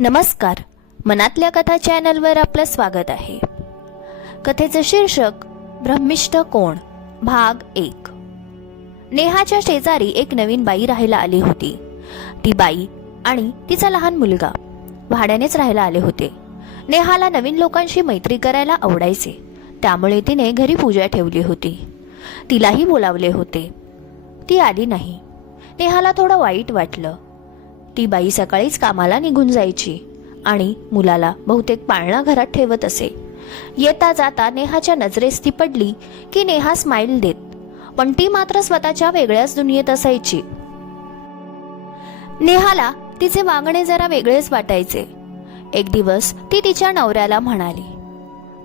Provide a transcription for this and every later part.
नमस्कार. मनातल्या कथा चॅनलवर आपलं स्वागत आहे. कथेचं शीर्षक ब्रह्मिष्ट कोण? भाग एक. नेहाच्या शेजारी एक नवीन बाई राहायला आली होती. ती बाई आणि तिचा लहान मुलगा भाड्यानेच राहायला आले होते. नेहाला नवीन लोकांशी मैत्री करायला आवडायचे. त्यामुळे तिने घरी पूजा ठेवली होती. तिलाही बोलावले होते. ती आली नाही. नेहाला थोडं वाईट वाटलं. ती बाई सकाळीच कामाला निघून जायची आणि मुलाला बहुतेक पाळणा घरात ठेवत असे. येता जाता नेहाच्या नजरेस ती पडली की नेहा स्माईल देत पण ती मात्र स्वतःच्या वेगळ्याच दुनियेत असायची. नेहाला तिचे वागणे जरा वेगळेच वाटायचे. एक दिवस ती तिच्या नवऱ्याला म्हणाली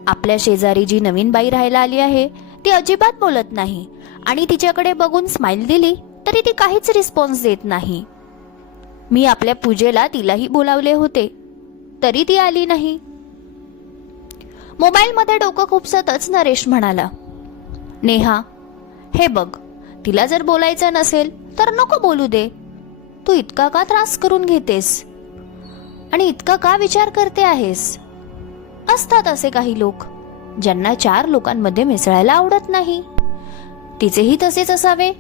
आपल्या शेजारी जी नवीन बाई राहायला आली आहे ती अजिबात बोलत नाही आणि तिच्याकडे बघून स्माईल दिली तरी ती काहीच रिस्पॉन्स देत नाही. मी आपल्या पूजेला तिलाही बोलावले होते. तरी ती आली नाही. मोबाईलमध्ये डोकं खुपसतच नरेश म्हणाला नेहा हे बघ तिला जर बोलायचं नसेल तर नको बोलू दे. तू इतका का त्रास करून घेतेस? आणि इतका का विचार करते आहेस? असतात असे काही लोक ज्यांना चार लोकांमध्ये मिसळायला आवडत नाही. तिचेही तसेच असावे.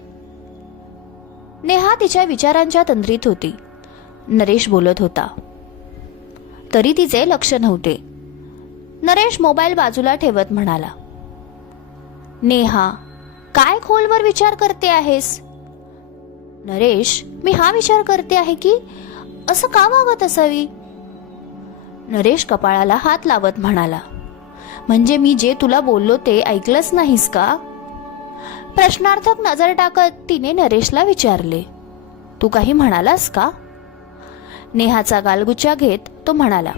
नेहा तिच्या विचारांच्या तंद्रीत होती. नरेश बोलत होता. तरी तिचे लक्ष नव्हते. नरेश मोबाईल बाजूला ठेवत म्हणाला नेहा काय खोलवर विचार करते आहेस? नरेश मी हा विचार करते आहे की असं का वागत असावी? नरेश कपाळाला हात लावत म्हणाला म्हणजे मी जे तुला बोललो ते ऐकलंच नाहीस का? प्रश्नार्थक नजर टाकत तिने नरेशला विचारले तू काही म्हणालास का? नेहाचा गालगुच्छा घेत तो म्हणाला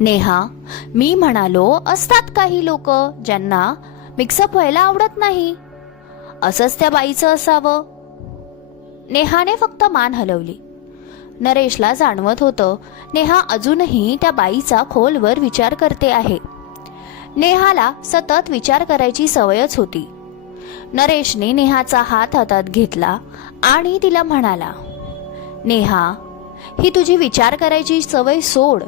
नेहा मी म्हणालो असतात काही लोक ज्यांना मिक्सअप व्हायला आवडत नाही. असंच त्या बाईचं असावं. नेहाने फक्त मान हलवली. नरेशला जाणवत होतं नेहा अजूनही त्या बाईचा खोलवर विचार करते आहे. नेहाला सतत विचार करायची सवयच होती. नरेशने नेहाचा हात हातात घेतला आणि तिला म्हणाला नेहा ही तुझी विचार करायची सवय सोड.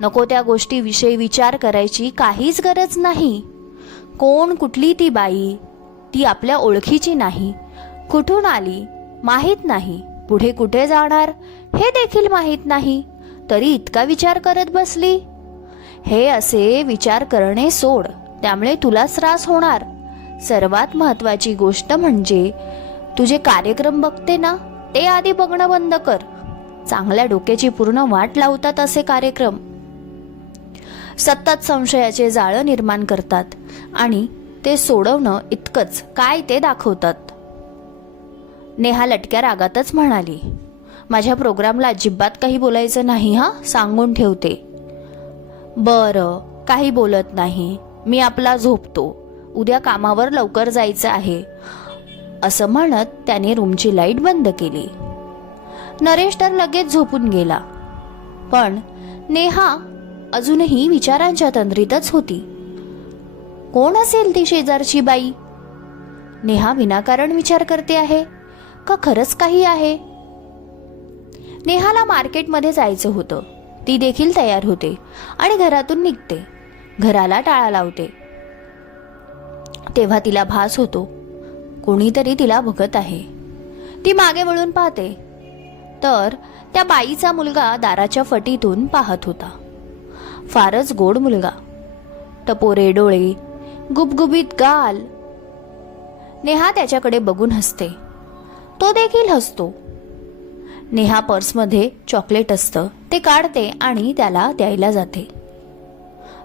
नको त्या गोष्टीविषयी विचार करायची काहीच गरज नाही. कोण कुठली ती बाई? ती आपल्या ओळखीची नाही. कुठून आली? माहीत नाही. पुढे कुठे जाणार? हे देखील माहीत नाही. तरी इतका विचार करत बसली. हे असे विचार करणे सोड. त्यामुळे तुला त्रास होणार. सर्वात महत्वाची गोष्ट म्हणजे तुझे कार्यक्रम बघते ना? ते आधी बघणं बंद कर. चांगल्या डोक्याची पूर्ण वाट लावतात असे कार्यक्रम. सतत संशयाचे जाळं निर्माण करतात आणि ते सोडवणं इतकंच काय ते दाखवतात. नेहा लटक्या रागातच म्हणाली माझ्या प्रोग्रामला अजिबात काही बोलायचं नाही हा? सांगून ठेवते. बरं काही बोलत नाही. मी आपला झोपतो. उद्या कामावर लवकर जायचं आहे. असं म्हणत त्याने रूमची लाइट बंद केली. नरेश तर लगेच झोपून गेला. पण नेहा अजूनही विचारांच्या तंद्रीतच होती. कोण असेल ती शेजारची बाई? नेहा विनाकारण विचार करते आहे. का खरंच काही आहे? नेहाला मार्केटमध्ये जायचं होतं. ती देखील तयार होते आणि घरातून निघते. घराला टाळा लावते. तेव्हा तिला भास होतो. कोणीतरी तिला बघत आहे. ती मागे वळून पाहते. तर त्या बाईचा मुलगा दाराच्या फटीतून पाहत होता. फारच गोड मुलगा. टपोरे डोळे गुबगुबीत गाल. नेहा त्याच्याकडे बघून हसते. तो देखील हसतो. नेहा पर्समध्ये चॉकलेट असतं ते काढते आणि त्याला द्यायला जाते.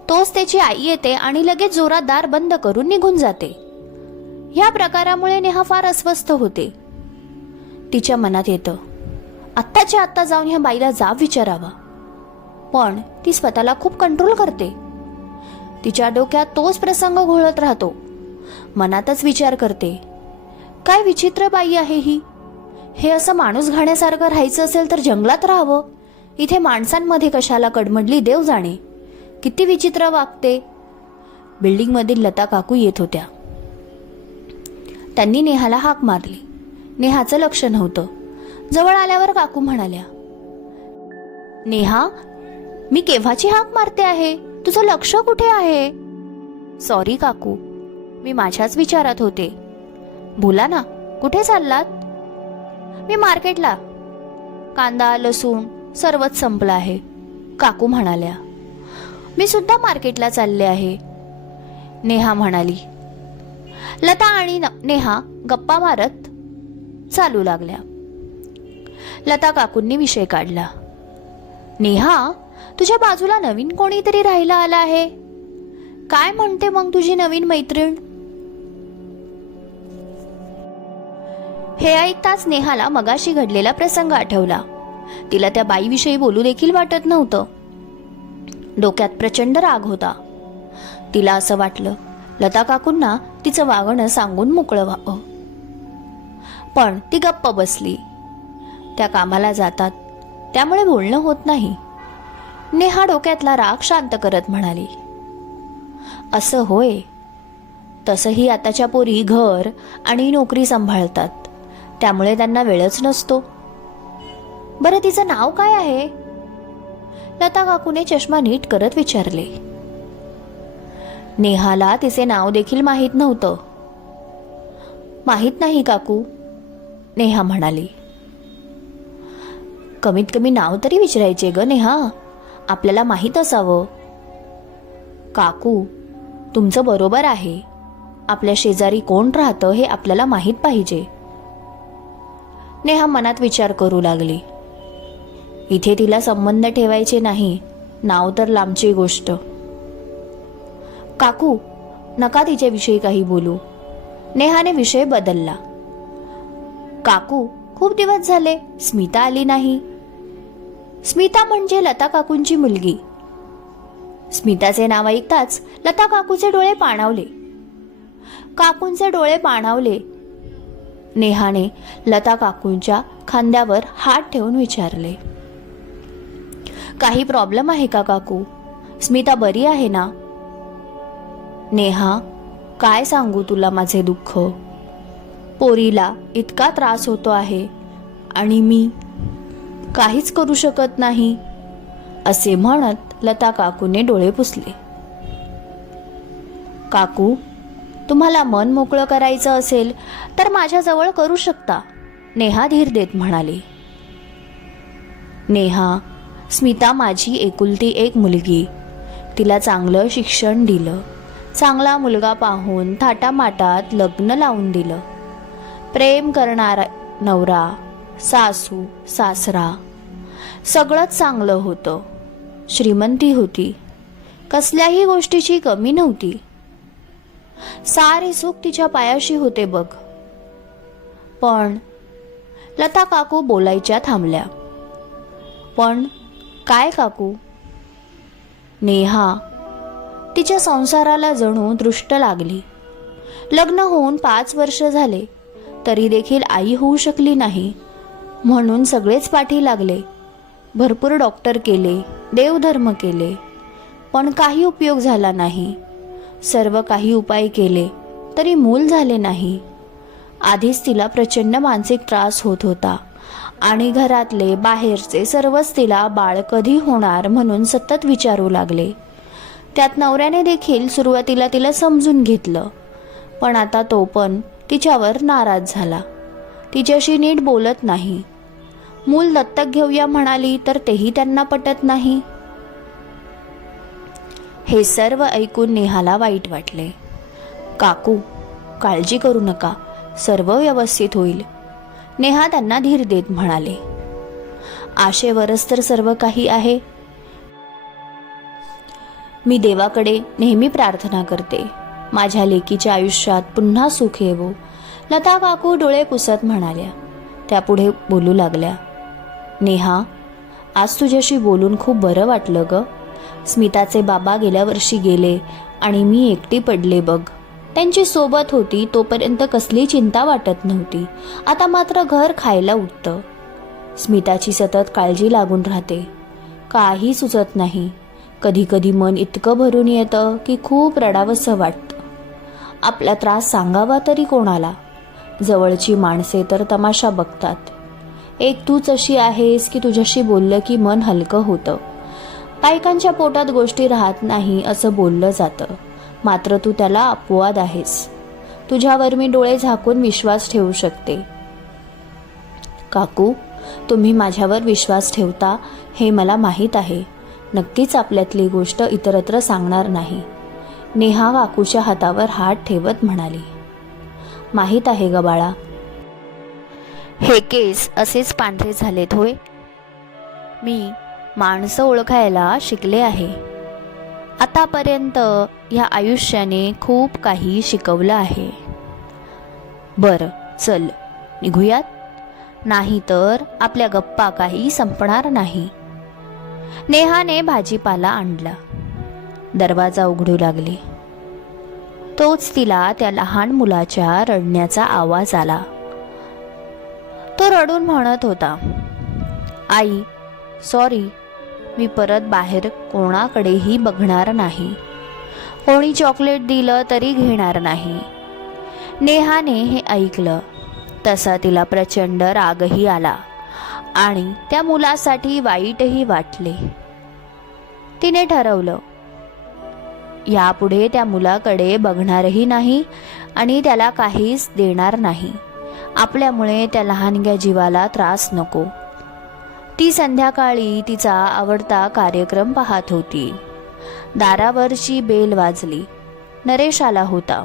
तोच त्याची आई येते आणि लगेच जोरात दार बंद करून निघून जाते. ह्या प्रकारामुळे नेहा फार अस्वस्थ होते. तिच्या मनात येतं आत्ताच्या आत्ता जाऊन ह्या बाईला जाब विचारावा. पण ती स्वतःला खूप कंट्रोल करते. तिच्या डोक्यात तोच प्रसंग घोळत राहतो. मनातच विचार करते. काय विचित्र बाई आहे ही. हे असं माणूस घाण्यासारखं राहायचं असेल तर जंगलात राहावं. इथे माणसांमध्ये कशाला कडमडली देव जाणे. किती विचित्र वागते बिल्डिंगमधील लता काकू येत होत्या. त्यांनी नेहाला हाक मारली. नेहाचं लक्ष नव्हतं. जवळ आल्यावर काकू म्हणाल्या नेहा मी केव्हाची हाक मारते आहे? तुझं लक्ष कुठे आहे? सॉरी काकू. मी माझ्याच विचारात होते. बोला ना कुठे चाललात? मी मार्केटला. कांदा लसूण सर्वच संपलं आहे. काकू म्हणाल्या मी सुद्धा मार्केटला चालले आहे. नेहा म्हणाली लता आणि न- नेहा गप्पा मारत चालू लागल्या. लता काकूंनी विषय काढला. नेहा तुझ्या बाजूला नवीन कोणीतरी राहायला आला आहे? काय म्हणते मग तुझी नवीन मैत्रीण? हे ऐकताच नेहाला मगाशी घडलेला प्रसंग आठवला. तिला त्या बाईविषयी बोलू देखील वाटत नव्हतं. डोक्यात प्रचंड राग होता. तिला असं वाटलं लता काकूंना तिचं वागणं सांगून मोकळं व्हावं. पण ती गप्प बसली. त्या कामाला जातात. त्यामुळे बोलणं होत नाही. नेहा डोक्यातला राग शांत करत म्हणाली असं होय. तसंही आताच्या पोरी घर आणि नोकरी सांभाळतात. त्यामुळे त्यांना वेळच नसतो. बरं तिचं नाव काय आहे? लता काकूने चष्मा नीट करत विचारले. नेहाला तिचे नाव देखील माहीत नव्हतं. माहीत नाही काकू नेहा म्हणाली. कमीत कमी नाव तरी विचारायचे ग नेहा. आपल्याला माहीत असावं. काकू तुमचं बरोबर आहे. आपल्या शेजारी कोण राहतं हे आपल्याला माहीत पाहिजे. नेहा मनात विचार करू लागली. इथे तिला संबंध ठेवायचे नाही. नाव तर लांबची गोष्ट. काकू नका तिच्याविषयी काही बोलू. नेहाने विषय बदलला. काकू खूप दिवस झाले स्मिता आली नाही. स्मिता म्हणजे लता काकूंची मुलगी. स्मिताचे नाव ऐकताच लता काकूचे डोळे पाणावले. काकूंचे डोळे पाणावले. नेहाने लता काकूंच्या खांद्यावर हात ठेवून विचारले. काही प्रॉब्लेम आहे का काकू? स्मिता बरी आहे ना? नेहा काय सांगू तुला माझे दुःख? पोरीला इतका त्रास होतो आहे आणि मी काहीच करू शकत नाही असे म्हणत लता काकूने डोळे पुसले. काकू तुम्हाला मन मोकळं करायचं असेल तर माझ्याजवळ करू शकता नेहा धीर देत म्हणाली. नेहा स्मिता माझी एकुलती एक मुलगी. तिला चांगलं शिक्षण दिलं. चांगला मुलगा पाहून थाटामाटात लग्न लावून दिलं. प्रेम करणारा नवरा सासू सासरा सगळंच चांगलं होतं. श्रीमंती होती. कसल्याही गोष्टीची कमी नव्हती. सारे सुख तिच्या पायाशी होते बघ. पण लता काकू बोलायच्या थांबल्या. पण काय काकू? नेहा तिच्या संसाराला जणू दृष्ट लागली. लग्न होऊन पाच वर्ष झाले तरी देखील आई होऊ शकली नाही म्हणून सगळेच पाठी लागले. भरपूर डॉक्टर केले देवधर्म केले पण काही उपयोग झाला नाही. सर्व काही उपाय केले तरी मूल झाले नाही. आधीच तिला प्रचंड मानसिक त्रास होत होता आणि घरातले बाहेरचे सर्वच तिला बाळ कधी होणार म्हणून सतत विचारू लागले. त्यात नवऱ्याने देखील सुरुवातीला तिला समजून घेतलं पण आता तो पण तिच्यावर नाराज झाला. तिच्याशी नीट बोलत नाही. मूल दत्तक घेऊया म्हणाली तर तेही त्यांना पटत नाही. हे सर्व ऐकून नेहाला वाईट वाटले. काकू काळजी करू नका सर्व व्यवस्थित होईल. नेहा त्यांना धीर देत म्हणाले. आशेवरच तर सर्व काही आहे. मी देवाकडे नेहमी प्रार्थना करते. माझ्या लेकीच्या आयुष्यात पुन्हा सुख येवो. लता काकू डोळे पुसत म्हणाल्या. त्या पुढे बोलू लागल्या. नेहा आज तुझ्याशी बोलून खूप बरं वाटलं ग. स्मिताचे बाबा गेल्या वर्षी गेले आणि मी एकटी पडले बघ. त्यांची सोबत होती तोपर्यंत कसली चिंता वाटत नव्हती. आता मात्र घर खायला उठतं. स्मिताची सतत काळजी लागून राहते. काही सुचत नाही. कधी कधी मन इतकं भरून येतं की खूप रडावंसं वाटतं. आपला त्रास सांगावा तरी कोणाला? जवळची माणसे तर तमाशा बघतात. एक तूच अशी आहेस की तुझ्याशी बोललं की मन हलकं होतं. बायकांच्या पोटात गोष्टी राहत नाही असं बोललं जातं. मात्र तू त्याला अपवाद आहेस. तुझ्यावर मी डोळे झाकून विश्वास ठेवू शकते. काकू तुम्ही माझ्यावर विश्वास ठेवता हे मला माहीत आहे. नक्कीच आपल्यातली गोष्ट इतरत्र सांगणार नाही. नेहा काकूच्या हातावर हात ठेवत म्हणाली. माहीत आहे ग बाळा हे केस असेच पांढरे झालेत होय. मी माणसं ओळखायला शिकले आहे. आतापर्यंत ह्या आयुष्याने खूप काही शिकवलं आहे. बरं चल निघूयात. नाही तर आपल्या गप्पा काही संपणार नाही. नेहाने भाजीपाला आणला. दरवाजा उघडू लागले. तोच तिला त्या लहान मुलाच्या रडण्याचा आवाज आला. तो रडून म्हणत होता आई सॉरी मी परत बाहेर कोणाकडेही बघणार नाही. कोणी चॉकलेट दिलं तरी घेणार नाही. नेहाने हे ऐकलं. तसा तिला प्रचंड रागही आला आणि त्या मुलासाठी वाईटही वाटले. तिने ठरवलं यापुढे त्या मुलाकडे बघणारही नाही आणि त्याला काहीच देणार नाही. आपल्यामुळे त्या लहानग्या जीवाला त्रास नको. ती संध्याकाळी तिचा आवडता कार्यक्रम पाहत होती. दारावरची बेल वाजली. नरेश आला होता.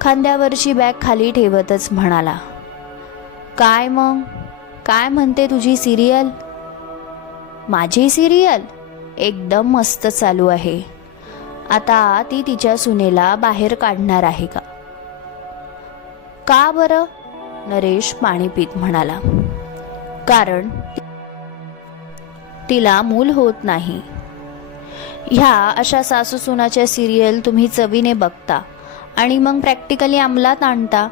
खांद्यावरची बॅग खाली ठेवतच म्हणाला काय मग? काय म्हणते तुझी सिरियल? माझी सिरियल? एकदम मस्त चालू आहे. आता ती तिच्या सुनेला बाहेर काढणार आहे का? का बरं? नरेश पाणी पीत म्हणाला. कारण तिला मूल होत नाही. ह्या अशा सासू सुनाच्या सिरियल तुम्ही चवीने बघता आणि मग प्रॅक्टिकली अंमलात आणता.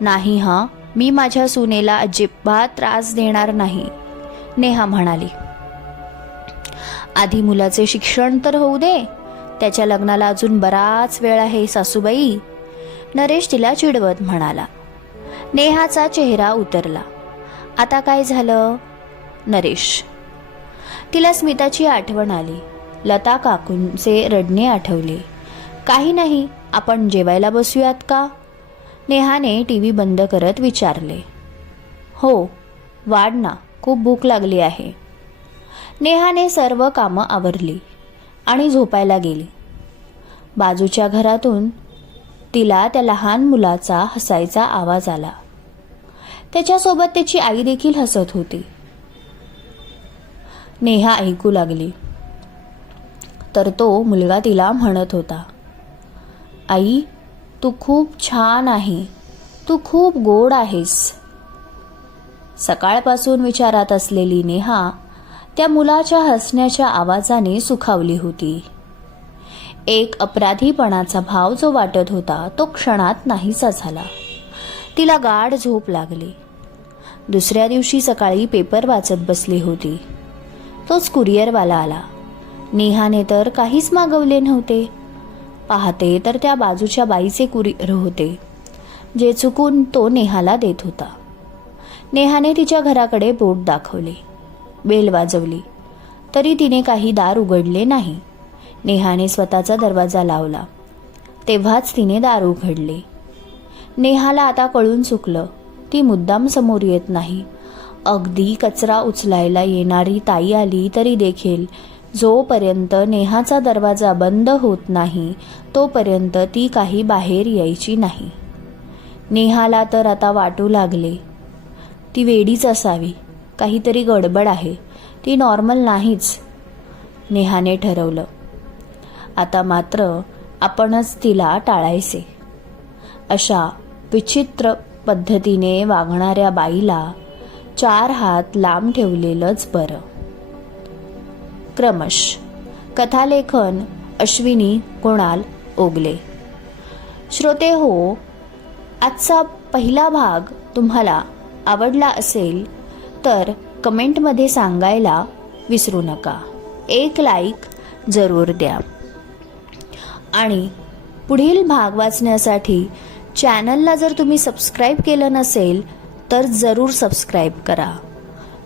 नाही हां मी माझ्या सुनेला अजिबात त्रास देणार नाही नेहा म्हणाली. आधी मुलाचे शिक्षण तर होऊ दे त्याच्या लग्नाला अजून बराच वेळ आहे सासूबाई नरेश तिला चिडवत म्हणाला. नेहाचा चेहरा उतरला. आता काय झालं? नरेश. तिला स्मिताची आठवण आली. लता काकूंचे रडणे आठवले. काही नाही आपण जेवायला बसूयात का? नेहाने टी व्ही बंद करत विचारले. हो वाढ ना खूप भूक लागली आहे. नेहाने सर्व कामं आवरली आणि झोपायला गेली. बाजूच्या घरातून तिला त्या लहान मुलाचा हसायचा आवाज आला. त्याच्यासोबत त्याची आई देखील हसत होती. नेहा ऐकू लागली. तर तो मुलगा तिला म्हणत होता आई तू खूप छान आहे. तू खूप गोड आहेस. सकाळपासून विचारात असलेली नेहा त्या मुलाच्या हसण्याच्या आवाजाने सुखावली होती. एक अपराधीपणाचा भाव जो वाटत होता तो क्षणात नाहीसा झाला. तिला गाढ झोप लागली. दुसऱ्या दिवशी सकाळी पेपर वाचत बसली होती. तोच कुरिअरवाला आला. नेहाने तर काहीच मागवले नव्हते. पाहते तर त्या बाजूच्या बाईचे कुरिअर होते जे चुकून तो नेहाला देत होता. नेहाने तिच्या घराकडे बोट दाखवले. बेल वाजवली. तरी तिने काही दार उघडले नाही. नेहाने स्वतःचा दरवाजा लावला. तेव्हाच तिने दार उघडले. नेहाला आता कळून चुकलं. ती मुद्दाम समोर येत नाही. अगदी कचरा उचलायला येणारी ताई आली तरी देखील. जोपर्यंत नेहाचा दरवाजा बंद होत नाही तोपर्यंत ती काही बाहेर यायची नाही. नेहाला तर आता वाटू लागले. ती वेडीच असावी. काहीतरी गडबड आहे. ती नॉर्मल नाहीच. नेहाने ठरवलं. आता मात्र आपणच तिला टाळायचे. अशा विचित्र पद्धतीने वागणाऱ्या बाईला चार हात लांब ठेवलेलंच बरं. क्रमश कथालेखन अश्विनी कुणाल ओगले. श्रोते हो आजचा पहिला भाग तुम्हाला आवडला असेल तर कमेंटमध्ये सांगायला विसरू नका. एक लाईक जरूर द्या. आणि पुढील भाग वाचण्यासाठी चॅनलला जर तुम्ही सबस्क्राईब केलं नसेल तर जरूर सबस्क्राईब करा.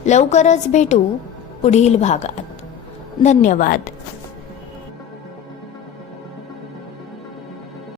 लवकरच भेटू पुढील भागात. धन्यवाद.